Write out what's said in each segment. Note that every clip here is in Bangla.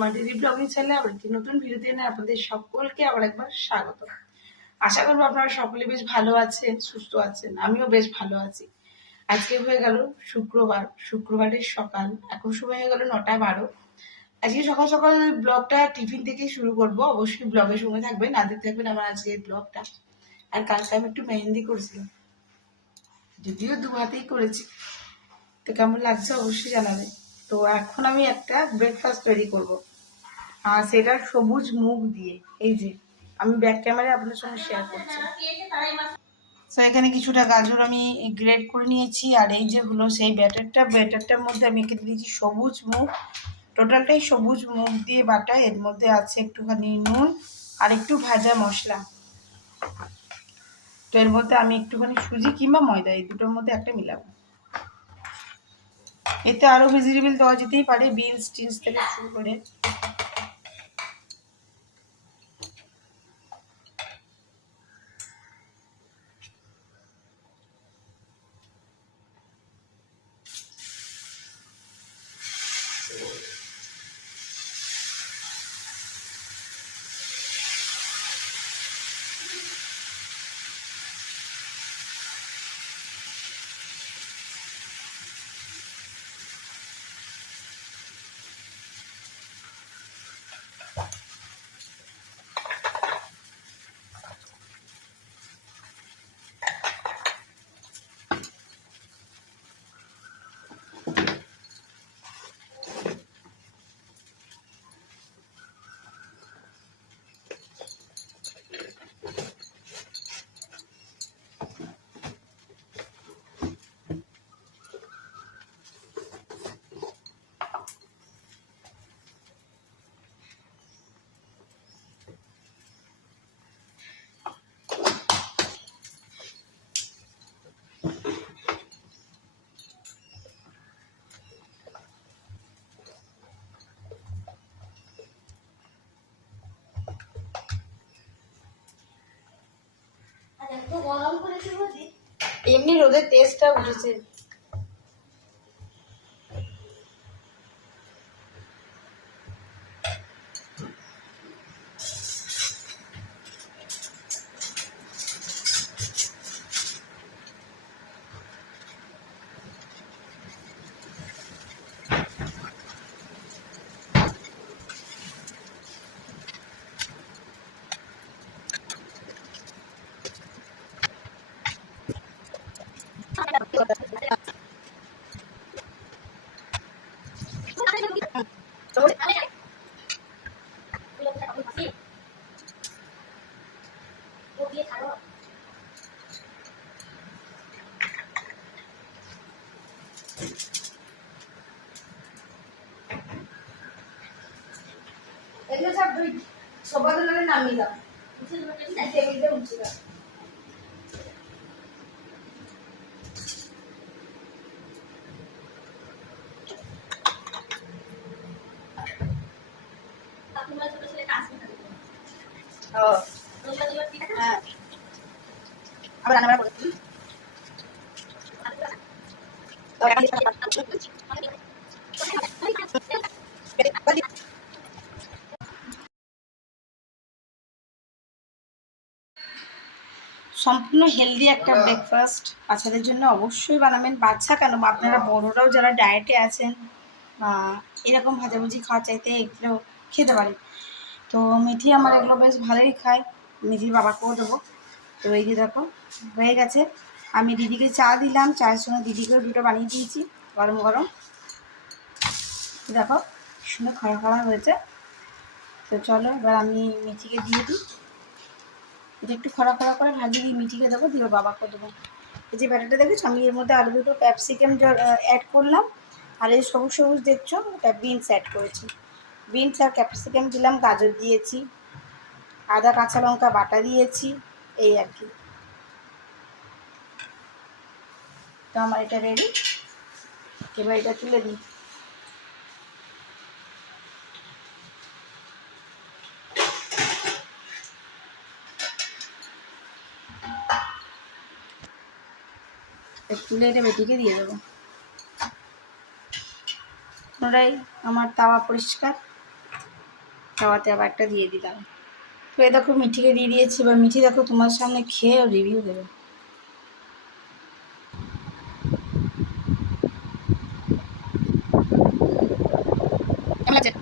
সুষমা ডেইলি ব্লগিং চ্যানেলে আবার একটি নতুন ভিডিওতে এনে আপনাদের সকলকে আবার একবার স্বাগত। আশা করবো আপনারা সকলে বেশ ভালো আছেন, সুস্থ আছেন। আমিও বেশ ভালো আছি। আজকে হয়ে গেল শুক্রবারের সকাল, এখন সময় হয়ে গেল 9:12। আজকে সকাল সকাল ব্লগটা টিফিন থেকেই শুরু করব। অবশ্যই ব্লগের সঙ্গে থাকবেন, না দেখতে থাকবেন আমার আজকে ব্লগটা। আর কালকে আমি একটু মেহেন্দি করেছিলাম, যদিও 2 হাতেই করেছি। তো কেমন লাগছে অবশ্যই জানাবে। তো এখন আমি একটা ব্রেকফাস্ট তৈরি করব, আর সেটা সবুজ মুগ দিয়ে। এই যে আমি ব্যাক ক্যামেরায় আপনাদের সঙ্গে শেয়ার করছি। তো এখানে কিছুটা গাজর আমি গ্রেড করে নিয়েছি, আর এই যে হলো সেই ব্যাটারটার মধ্যে আমি এঁকে দিয়েছি সবুজ মুগ। টোটালটাই সবুজ মুগ দিয়ে বাটা। এর মধ্যে আছে একটুখানি নুন আর একটু ভাজা মশলা। তো এর মধ্যে আমি একটুখানি সুজি কিংবা ময়দা, এই দুটোর মধ্যে একটা মিলাবো। এতে আরও ভেজিটেবল দেওয়া যেতেই পারে, বিনস টিনস থেকে শুরু করে। এমনি রোদের টেস্টটা উঠেছে। এগুলো সব সবার নামিয়ে দাও, টেবিলটা উঠছে দাও। হ্যাঁ, আবার রান্না করছি। সম্পূর্ণ হেলদি একটা ব্রেকফাস্ট বাচ্চাদের জন্য অবশ্যই বানাবেন। বাচ্চা কেন, আপনারা বড়রাও যারা ডায়েটে আছেন এরকম ভাজাভুজি খাওয়া চাইতে এগুলো খেতে পারেন। তো মিঠি আমার এগুলো বেশ ভালোই খায়, মিঠির বাবাকেও দেবো। তো এই যে দেখো হয়ে গেছে। আমি দিদিকে চা দিলাম, চায়ের সঙ্গে দিদিকেও দুটো বানিয়ে দিয়েছি গরম গরম। দেখো সুন্দর খাওয়া খাওয়া হয়েছে। তো চলো এবার আমি মিঠিকে দিয়ে দিই। এটা একটু খরা খরা করে ভাজিয়ে দিয়ে মিঠিকে দেবো, দিয়ে বাবাকে দেবো। এই যে ব্যাটারটা দেখেছো, আমি এর মধ্যে আরও দুটো ক্যাপসিকাম অ্যাড করলাম, আর এই সবুজ সবুজ দেখছো এটা বিনস অ্যাড করেছি। বিনস আর ক্যাপসিকাম দিলাম, গাজর দিয়েছি, আদা কাঁচা লঙ্কা বাটা দিয়েছি, এই আর কি। তো আমার এটা রেডি, এবার এটা তুলে দিই। তুলে এটা বেটিকে দিয়ে দেবো। পুনরায় আমার তাওয়া পরিষ্কার, খাওয়াতে আবার একটা দিয়ে দিলাম। তো এই দেখো মিঠিকে দিয়ে দিয়েছি, এবার মিঠি দেখো তোমার সামনে খেয়ে রিভিউ দেবে। কেমন লাগছে?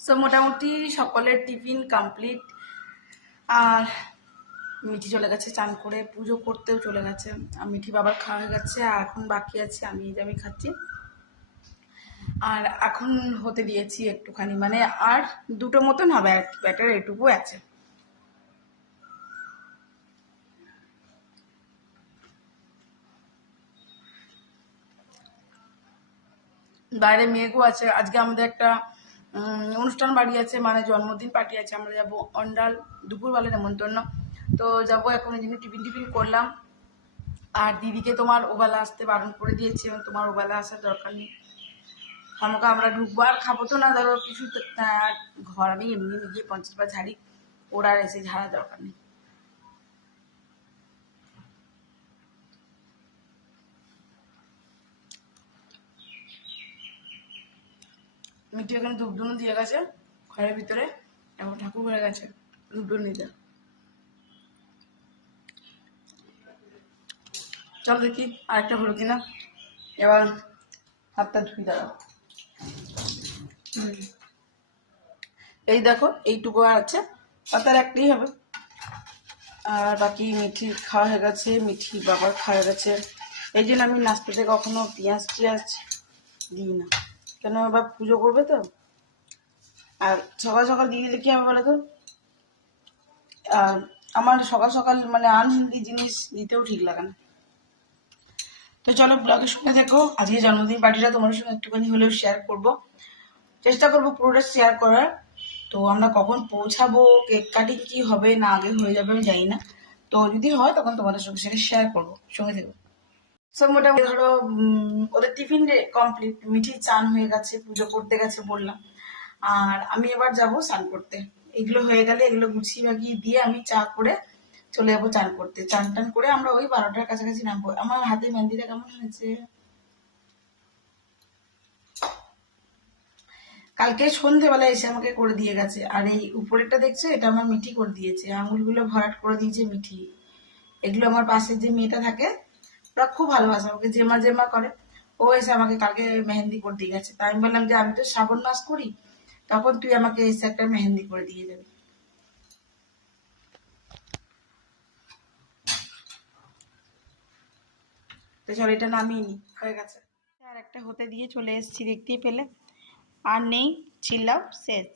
সো মোটামুটি সকলের টিফিন কমপ্লিট। আর মিঠি চলে গেছে চান করে, পুজো করতেও চলে গেছে। আর মিঠি বাবার খাওয়া হয়ে গেছে, আর এখন বাকি আছে আমি খাচ্ছি। আর এখন হতে দিয়েছি একটুখানি, মানে আর দুটো মতন হবে আর কি, ব্যাটার এটুকু আছে। বাইরে মেঘও আছে। আজকে আমাদের একটা অনুষ্ঠান বাড়ি আছে, মানে জন্মদিন পার্টি আছে, আমরা যাবো অন্ডাল, দুপুরবেলা নেমন্তন্ন। তো যাবো, এখন এই জন্য টিফিন করলাম। আর দিদিকে তোমার ওবেলা আসতে বারণ করে দিয়েছি, এবং তোমার ওবেলা আসার দরকার নেই, আমাকে আমরা ঢুকবো আর খাবো তো না, ধরো কিছু ঘর আমি এমনি নিজে 50 বার ঝাড়ি, ওরা আর এসে ঝাড়া দরকার নেই। মিঠি এখানে ধূপধুনো দিয়ে গেছে ঘরের ভিতরে, এখন ঠাকুর ঘরে গেছে ধূপধুনো নিতে। চল দেখি আরেকটা হলো কিনা, এবার হাতটা ধুই দাঁড়াও। এই দেখো এইটুকু আর আছে, পাতার একটাই হবে। আর বাকি মিঠির খাওয়া হয়ে গেছে, মিঠি বাবার খাওয়া হয়ে গেছে। এই জন্য আমি নাস্তাতে কখনো পেঁয়াজ দিই না, কেন আবার পুজো করবে তো। আর সকাল সকাল দিয়ে দিলে কি হবে বলো তো, আমার সকাল সকাল মানে আনহেলদি জিনিস দিতেও ঠিক লাগে না। তো চলো ব্লগের সঙ্গে দেখো, আজকে জন্মদিন পার্টিটা তোমার সঙ্গে একটুখানি হলেও শেয়ার করব, চেষ্টা করবো পুরোটা শেয়ার করার। তো আমরা কখন পৌঁছাবো, কেক কাটিং কি হবে না আগে হয়ে যাবে আমি জানি না, তো যদি হয় তখন তোমাদের সঙ্গে সেটা শেয়ার করবো, সঙ্গে দেখো। সব মোটামুটি ধরো ওদের টিফিন কমপ্লিট, মিঠি চান হয়ে গেছে, পুজো করতে গেছে বললাম। আর আমি এবার যাব স্নান করতে, এগুলো হয়ে গেলে এগুলো গুছিয়ে বাগিয়ে দিয়ে আমি চা করে চলে যাবো চান করতে। চান টান করে আমরা ওই 12টার কাছাকাছি নামবো। আমার হাতে মেহেন্দিটা কেমন হয়েছে? কালকে সন্ধেবেলা এসে আমাকে করে দিয়ে গেছে। আর এই উপরেরটা দেখছো, এটা আমার মিঠি করে দিয়েছে, আঙুলগুলো ভরাট করে দিয়েছে মিঠি। এগুলো আমার পাশে যে মেয়েটা থাকে, ওরা খুব ভালোবাসে আমাকে, জেমা জেমা করে, ও এসে আমাকে কালকে মেহেন্দি করে দিয়ে গেছে। তাই আমি বললাম যে আমি তো শ্রাবণ মাস করি, তখন তুই আমাকে এসে একটা মেহেন্দি করে দিয়ে যাবি। তো চল এটা নামিয়ে নি, হয়ে গেছে। আর একটা হতে দিয়ে চলে এসেছি, দেখতেই পেলে। আর নেই, চিল্লাও শেষ।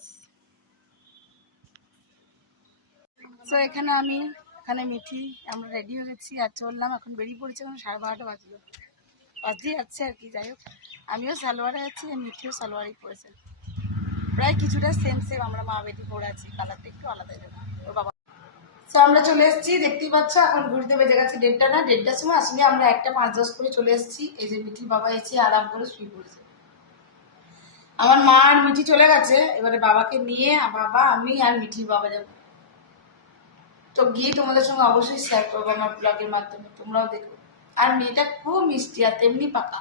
তো এখানে মিঠি আমরা রেডি হয়ে গেছি আর চললাম, এখন বেরিয়ে পড়েছি, এখন 12:30 বাজলো, বাজতেই যাচ্ছে আর কি। যাই হোক, আমিও সালোয়ারে আছি আর মিঠিও সালোয়ারই পরেছে, প্রায় কিছুটা সেম আমরা মা বেটি পরে আছি, কালারটা একটু আলাদা যাবে ওর বাবা। তো আমরা চলে এসেছি, দেখতেই পাচ্ছ, এখন ঘুরতে বেজে গেছে 1:30 না, 1:30টার সময় আসলে আমরা 1:05 করে চলে এসেছি। এই যে মিঠির বাবা এসে আরাম করে শুয়ে পড়েছে, আমার মা আর মিঠি চলে গেছে, এবারে বাবাকে নিয়ে বাবা আমি আর মিঠির বাবা যাবো। তো গিয়ে তোমাদের সঙ্গে অবশ্যই শেয়ার করবো আমার ব্লগের মাধ্যমে, তোমরাও দেখো। আর মেয়েটা খুব মিষ্টি আর তেমনি পাকা,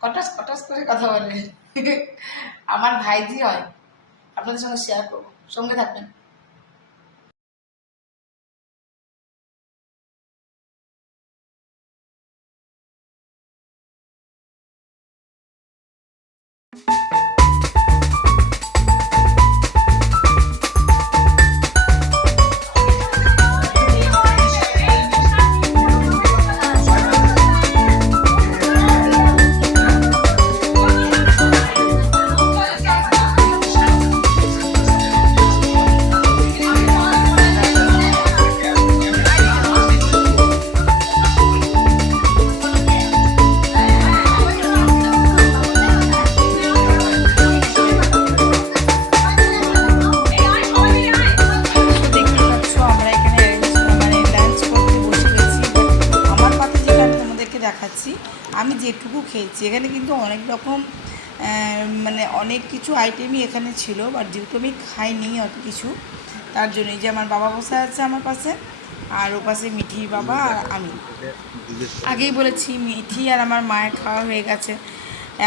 কটাস কটাস করে কথা বলে আমার ভাইজি হয়, আপনাদের সঙ্গে শেয়ার করবো, সঙ্গে থাকবেন। দেখাচ্ছি আমি যেটুকু খেয়েছি, এখানে কিন্তু অনেক রকম মানে অনেক কিছু আইটেমই এখানে ছিল, বাট যেহেতু আমি খাইনি অত কিছু, তার জন্যই যে আমার বাবা বসে আছে আমার পাশে, আর ও পাশে মিঠি বাবা আর আমি। আগেই বলেছি মিঠি আর আমার মায়ের খাওয়া হয়ে গেছে।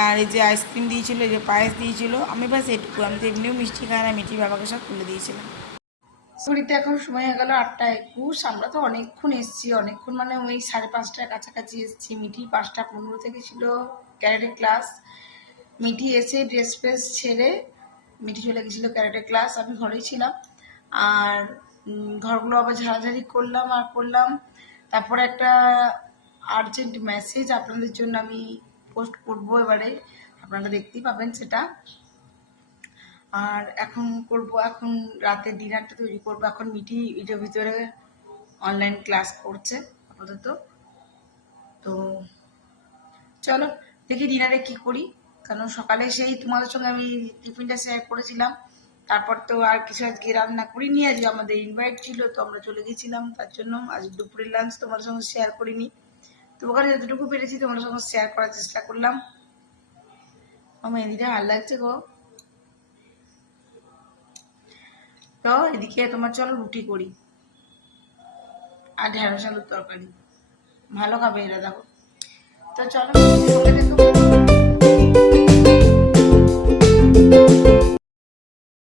আর এই যে আইসক্রিম দিয়েছিলো, এই যে পায়েস দিয়েছিলো, আমি বাস এটুকু, আমি তো এমনিও মিষ্টি খাই না, মিঠি বাবাকে সব তুলে দিয়েছিলাম। ঘড়িতে এখন সময় হয়ে গেল 8টা 21। আমরা তো অনেকক্ষণ এসেছি, অনেকক্ষণ মানে ওই 5:30টার কাছাকাছি এসেছি। মিঠি 5টা 15 থেকে ছিল ক্যারাটে ক্লাস। মিঠি এসে ড্রেস ফ্রেস ছেড়ে মিঠি চলে গেছিলো ক্যারাটে ক্লাস, আমি ঘরেই ছিলাম। আর ঘরগুলো আবার ঝাড়াঝাড়ি করলাম আর করলাম। তারপরে একটা আর্জেন্ট মেসেজ আপনাদের জন্য আমি পোস্ট করবো, এবারে আপনারা দেখতেই পাবেন সেটা। আর এখন এখন রাতে ডিনারটা তৈরি করবো। এখন মিঠি এটার ভিতরে অনলাইন ক্লাস করছে আপাতত। তো চলো দেখি ডিনারে কি করি, কারণ সকালে সেই তোমাদের সঙ্গে আমি টিফিনটা শেয়ার করেছিলাম। তারপর তো আর কিছু আজকে রান্না করিনি, আজকে আমাদের ইনভাইট ছিল তো আমরা চলে গেছিলাম, তার জন্য আজ দুপুরের লাঞ্চ তোমাদের সঙ্গে শেয়ার করিনি। তো ওখানে যতটুকু পেরেছি তোমাদের সঙ্গে শেয়ার করার চেষ্টা করলাম। আমার মেহেন্দিটা ভালো লাগছে গো। তো এদিকে তোমার চলো রুটি করি আর ঢেঁড়স আলুর তরকারি, ভালো খাবে এরা দেখো। তো চলো সঙ্গে দেখো।